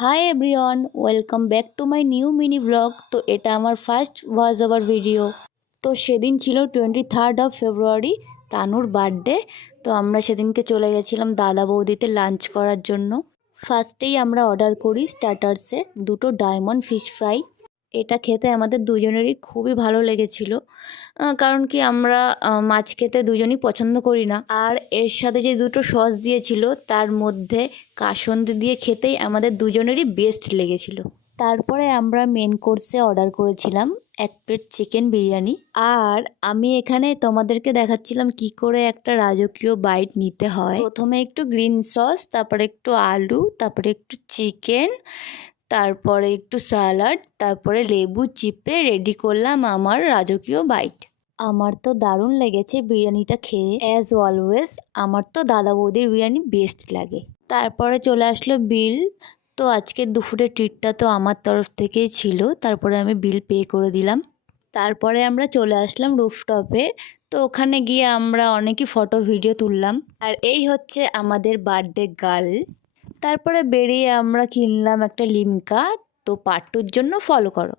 Hi everyone, welcome back to my new mini blog. তো এটা আমার ফার্স্ট ভয়েস ওভার ভিডিও। তো সেদিন ছিল 23rd ফেব্রুয়ারি, তানুর বার্থডে। তো আমরা সেদিনকে চলে গেছিলাম দাদা বৌদিতে লাঞ্চ করার জন্য। ফার্স্টেই আমরা অর্ডার করি স্টার্টার্সে 2টো ডায়মন্ড ফিশ ফ্রাই। এটা খেতে আমাদের দুজনেরই খুবই ভালো লেগেছিল, কারণ কি আমরা মাছ খেতে দুজনই পছন্দ করি না। আর এর সাথে যে 2টো সস দিয়েছিল তার মধ্যে কাসুন্দি দিয়ে খেতেই আমাদের দুজনেরই বেস্ট লেগেছিল। তারপরে আমরা মেন কোর্সে অর্ডার করেছিলাম 1 প্লেট চিকেন বিরিয়ানি। আর আমি এখানে তোমাদেরকে দেখাচ্ছিলাম কি করে একটা রাজকীয় বাইট নিতে হয়। প্রথমে একটু গ্রিন সস, তারপরে একটু আলু, তারপরে একটু চিকেন, তারপরে একটু স্যালাড, তারপরে লেবু চিপে রেডি করলাম আমার রাজকীয় বাইট। আমার তো দারুণ লেগেছে বিরিয়ানিটা খেয়ে। অ্যাজ অলওয়েজ আমার তো দাদা বৌদির বিরিয়ানি বেস্ট লাগে। তারপরে চলে আসলো বিল। তো আজকের দুপুরের ট্রিটটা তো আমার তরফ থেকেই ছিল। তারপরে আমি বিল পে করে দিলাম। তারপরে আমরা চলে আসলাম রুফটপে। তো ওখানে গিয়ে আমরা অনেকই ফটো ভিডিও তুললাম। আর এই হচ্ছে আমাদের বার্থডে গার্ল। তারপরে বেরিয়ে আমরা কিনলাম একটা লিমকা। তো পার্ট 2-র জন্য ফলো করো।